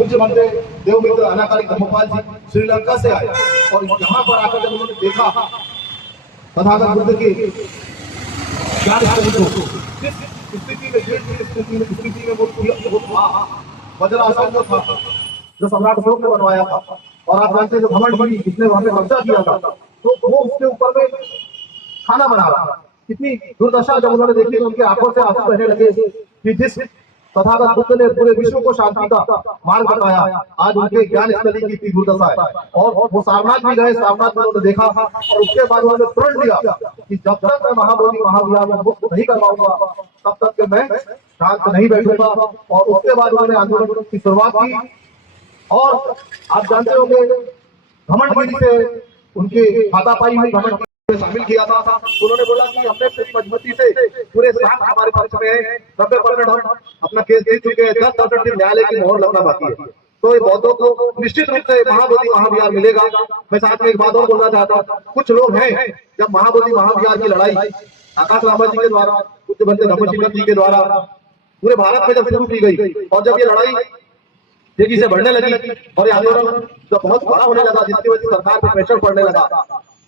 पूज्य बनते देवमित्र अनाकारी धर्मपाल जी श्रीलंका से आए और यहाँ पर आकर जब उन्होंने देखा तथागत बुद्ध की ज्ञान स्थली को, जिस स्थिति में वो था, वज्रासन जो था, जो सम्राट अशोक ने बनवाया था, और आप जानते हैं जो घमंड जिसने वहां पे कब्जा किया था, तो वो उसके ऊपर में खाना बना रहा था। कितनी दुर्दशा जब उन्होंने देखी तो उनकी आंखों से आंसू बहने लगे कि जिस तथागत बुद्ध ने पूरे विश्व को शांति का मार्ग बताया, आज उनके ज्ञान स्थली की इतनी दुर्दशा है। और वो सारनाथ भी गए, सारनाथ में उन्होंने देखा और उसके बाद उन्होंने प्रण लिया कि जब तक मैं महाबोधि महाविहार में मुक्त नहीं करवाऊंगा तब तक के मैं शांत नहीं बैठूंगा। और उसके बाद उन्होंने आंदोलन की शुरुआत की और आप जानते होंगे घमंड से उनके हाथापाई हुई घमंड शामिल किया था। उन्होंने बोला कि हमने पूरी मजबूती से पूरे 7 हमारे पक्ष में है, 90% हम अपना केस दे चुके हैं, 10% सिर्फ न्यायालय की मोहर लगना बाकी है। तो ये बौद्धों को निश्चित रूप से महाबोधि महाविहार मिलेगा। मैं साथ में एक बात और बोलना चाहता हूँ, कुछ लोग हैं जब महाबोधि महाविहार की लड़ाई आकाश रामा जी के द्वारा, कुछ बनते धर्मशिखर जी के द्वारा पूरे भारत में जब शुरू की गई और जब ये लड़ाई तेजी से बढ़ने लगी और ये आंदोलन जब बहुत बड़ा होने लगा, जिसकी वजह से सरकार पर प्रेशर पड़ने लगा,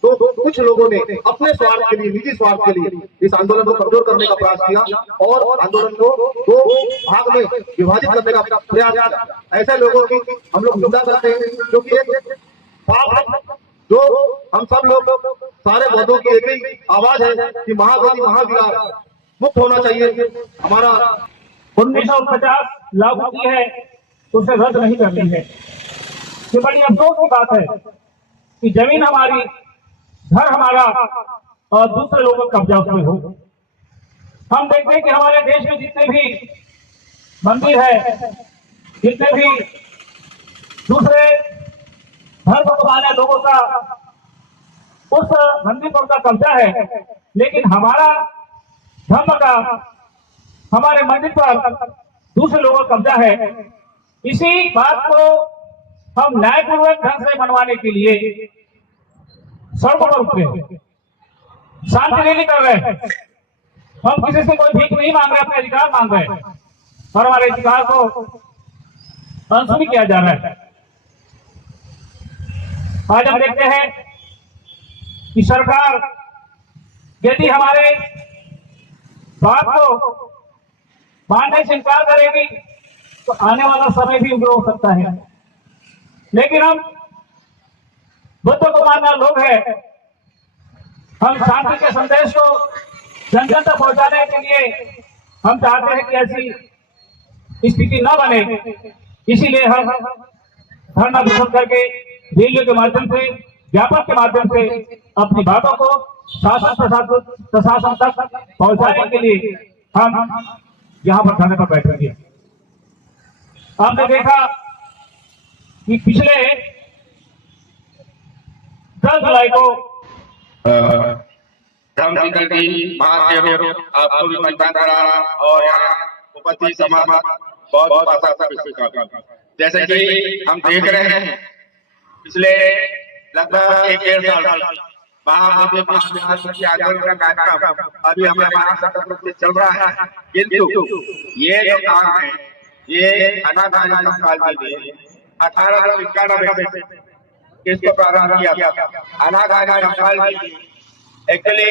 तो कुछ लोगों ने अपने स्वार्थ के लिए, निजी स्वार्थ के लिए इस आंदोलन को कमजोर करने का प्रयास किया और आंदोलन को 2 भाग में विभाजित करने का प्रयास किया। ऐसे लोगों की हम लोग निंदा करते हैं, क्योंकि एक पाप जो हम सब लोग सारे बौद्धों की एक ही आवाज है कि महाबोधि महाविहार मुक्त होना चाहिए। हमारा 1950 लागू की है, उसे रद्द नहीं करनी है। ये बड़ी अफसोस की बात है कि जमीन हमारी, घर हमारा और दूसरे लोगों का कब्जा उसमें हो। हम देखते हैं कि हमारे देश में जितने भी मंदिर है, जितने भी दूसरे धर्म को मानने लोगों का उस मंदिर पर उनका कब्जा है, लेकिन हमारा धर्म का हमारे मंदिर पर दूसरे लोगों का कब्जा है। इसी बात को हम न्यायपूर्वक ढंग से मनवाने के लिए सड़कों पर उतरे हैं, शांति रैली कर रहे हैं। हम किसी से कोई भीख नहीं मांग रहे, अपने अधिकार मांग रहे हैं और हमारे अधिकार को अनसुनी किया जा रहा है। आज हम देखते हैं कि सरकार यदि हमारे बात को मानने से इनकार करेगी तो आने वाला समय भी उग्र हो सकता है। लेकिन हम बुद्ध को मानना लोग हैं, हम शांति के संदेश को जन जन तक पहुंचाने के लिए हम चाहते हैं कि ऐसी स्थिति न बने। इसीलिए हम धरना प्रदर्शन करके, रैलियों के माध्यम से, ज्ञापन के माध्यम से अपनी बातों को प्रशासन तक पहुंचाने के लिए हम यहाँ पर धरने पर बैठेंगे। आपने देखा कि पिछले 10 जुलाई को धर्मशिखर जी महादेव आपको भी मतदान करा और यहाँ उपस्थित समाज बहुत आशा। जैसे कि हम देख रहे हैं पिछले लगभग 1-1.5 साल महाबोधि महाविहार की आंदोलन का कार्यक्रम अभी हमारे महाराष्ट्र में चल रहा है, किंतु ये जो काम है ये अनागामी काल में 1891 में इसको प्रारंभ किया था। अनागामी काल में एक्चुअली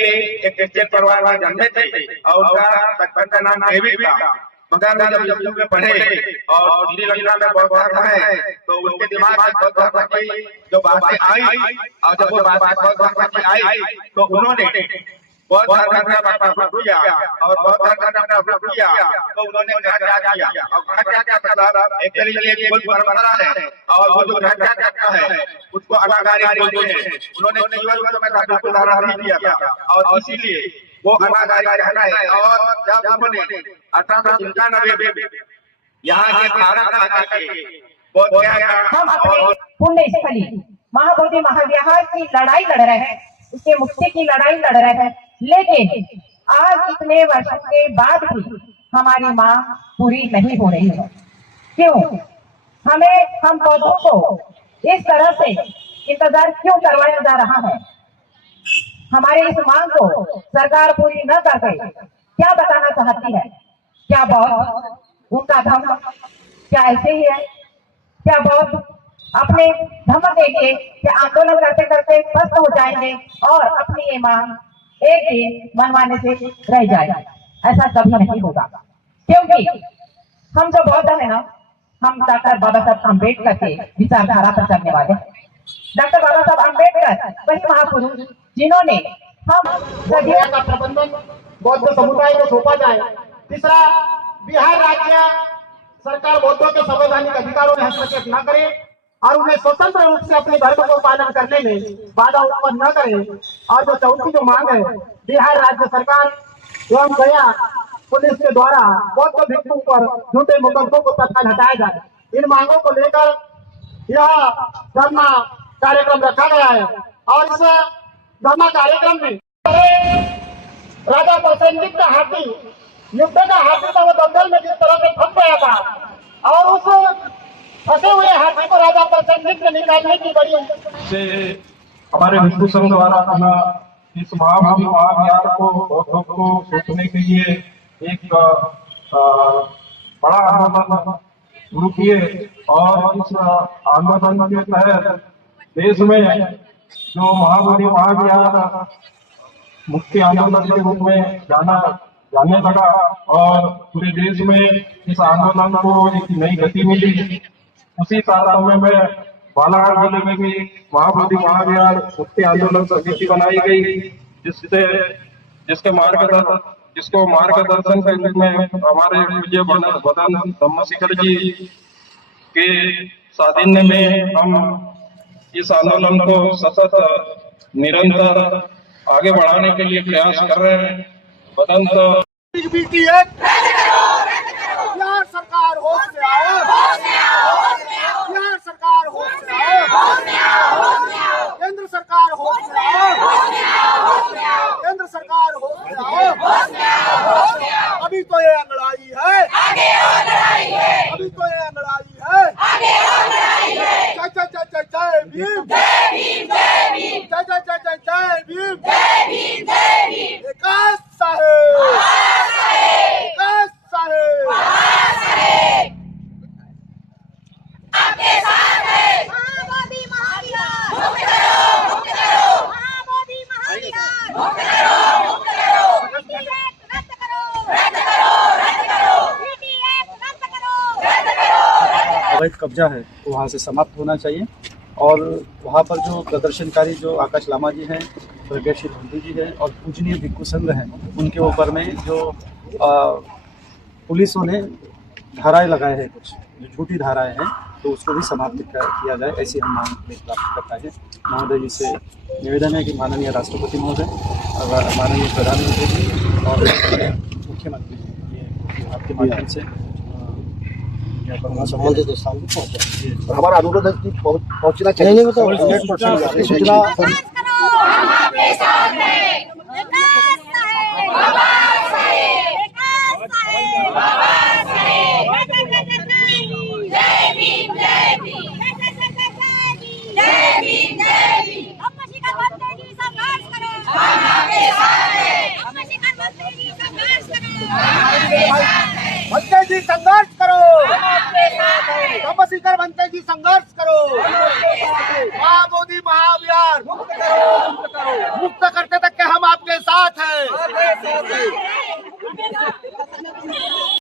एक क्रिश्चियन परिवार में जन्मे थे और उनका बचपन का नाम डेविड था, मगर जब स्कूल में पढ़े और श्रीलंका में बौद्ध धर्म है तो उनके दिमाग में बौद्ध धर्म की जो बातें आई और जब वो बातें बौद्ध धर्म की आई तो उन्होंने बौद्ध धर्म का अपना किया और बौद्ध धर्म का अपना किया तो उन्होंने क्या किया और क्या मतलब एक्चुअली ये कोई परंपरा है और वो जो क्या करता है उसको अनागारी बोलते हैं। उन्होंने जीवन में काफी सुधार भी किया था और इसीलिए वो अनागारी कहना है। और जब उन्होंने 1891 में यहाँ के भारत आकर के बौद्ध हम अपने पुण्य स्थली महाबोधि महाविहार की लड़ाई लड़ रहे हैं, उसके मुक्ति की लड़ाई लड़ रहे हैं, लेकिन आज इतने वर्षों के बाद भी हमारी मांग पूरी नहीं हो रही है। क्यों? हम बौद्धों को इस तरह से इंतजार क्यों करवाया जा रहा है? हमारे इस मांग को सरकार पूरी न करके क्या बताना चाहती है? क्या बौद्ध उनका धर्म क्या ऐसे ही है? क्या बहुत अपने धमक देंगे कि आंदोलन करते करते स्वस्थ हो जाएंगे और अपनी ये मांग एक दिन मनवाने से रह जाएगी? ऐसा कभी नहीं होगा, क्योंकि हम जो बौद्ध है ना, हम डॉक्टर बाबा साहब अम्बेडकर के विचारधारा पर चलने वाले हैं। डॉक्टर बाबा साहब अम्बेडकर वही महापुरुष जिन्होंने हम सदियों का प्रबंधन बौद्ध समुदाय को सौंपा जाए। तीसरा, बिहार राज्य सरकार बौद्धों के संवैधानिक अधिकारों में हस्तक्षेप न करे और उन्हें स्वतंत्र रूप से अपने धर्म को पालन करने में बाधा उत्पन्न न करे। और जो चौथी जो मांग है, बिहार राज्य सरकार एवं गया पुलिस के द्वारा बौद्ध भिक्षुओं पर झूठे मुकदमों को तत्काल हटाया जाए। इन मांगों को लेकर यह धरना कार्यक्रम रखा गया है और इस धरना कार्यक्रम में राजा प्रसेनजीत का हाथी, युद्ध का हाथी था, वो दंगल में जिस तरह से फंस गया था और उस फंसे हुए हाथी को राजा प्रसेनजीत ने निकालने की बड़ी से हमारे हिंदू संघ द्वारा इस महाबोधि महाविहार को बौद्धों को सोचने के लिए एक बड़ा आंदोलन शुरू किए और इस आंदोलन के तहत देश में जो महाबोधि महाविहार मुक्ति आंदोलन के रूप में जाने लगा और पूरे देश में इस आंदोलन को एक नई गति मिली। उसी तारतम्य में बालाघाट जिले में भी महाबोधि महाविहार मुक्ति आंदोलन समिति बनाई गई, जिसको मार्गदर्शन के रूप में हमारे विजय बदन धम्मशिखर जी के सानिध्य में हम इस आंदोलन को सतत निरंतर आगे बढ़ाने के लिए प्रयास कर रहे हैं। बदन बिहार सरकार होश में आओ, बिहार सरकार होश में आओ, केंद्र सरकार होश में आओ, केंद्र सरकार होश में आओ। अभी तो ये अंगड़ाई है, अभी तो ये अंगड़ाई है। जय जय जय जय जय भीम, जय जय जय जय जय भीम। विकास साहेब, विकास साहेब आपके साथ है। महाबोधि महाविहार मुक्त करो, मुक्त करो। महाबोधि महाविहार मुक्त करो, मुक्त करो। बीटीएस रद्द करो, रद्द करो, रद्द करो। बीटीएस रद्द करो, रद्द करो। अवैध कब्जा है तो वहाँ से समाप्त होना चाहिए और वहाँ पर जो प्रदर्शनकारी जो आकाश लामा जी हैं, प्रज्ञाशील बंधु जी हैं और पूजनीय भिक्षु संघ हैं, उनके ऊपर में जो पुलिसों ने धाराएं लगाए हैं, कुछ जो झूठी धाराएं हैं, तो उसको भी समाप्त किया जाए, ऐसी हम मांग प्राप्त करता है। महोदय जी से निवेदन है कि माननीय राष्ट्रपति महोदय, माननीय प्रधानमंत्री जी और मुख्यमंत्री जी ये आपके माध्यम से हमारा अनुरोध है कि पहुंचना चाहिए। सूचना आपके साथ है। विकास साहेब, बाबा साहेब, विकास साहेब, बाबा साहेब। जय भीम, जय भीम, जय भीम, जय भीम। धम्मशिखर मंत्री जी संघर्ष करो, हम आपके साथ हैं। धम्मशिखर मंत्री जी संघर्ष करो, हम आपके साथ हैं। बनते जी संघर्ष करो, हम आपके साथ हैं। धम्मशिखर बनते जी संघर्ष करो। महाबोधि महाविहार मुक्त करो, मुक्त करते तक के हम आपके साथ हैं।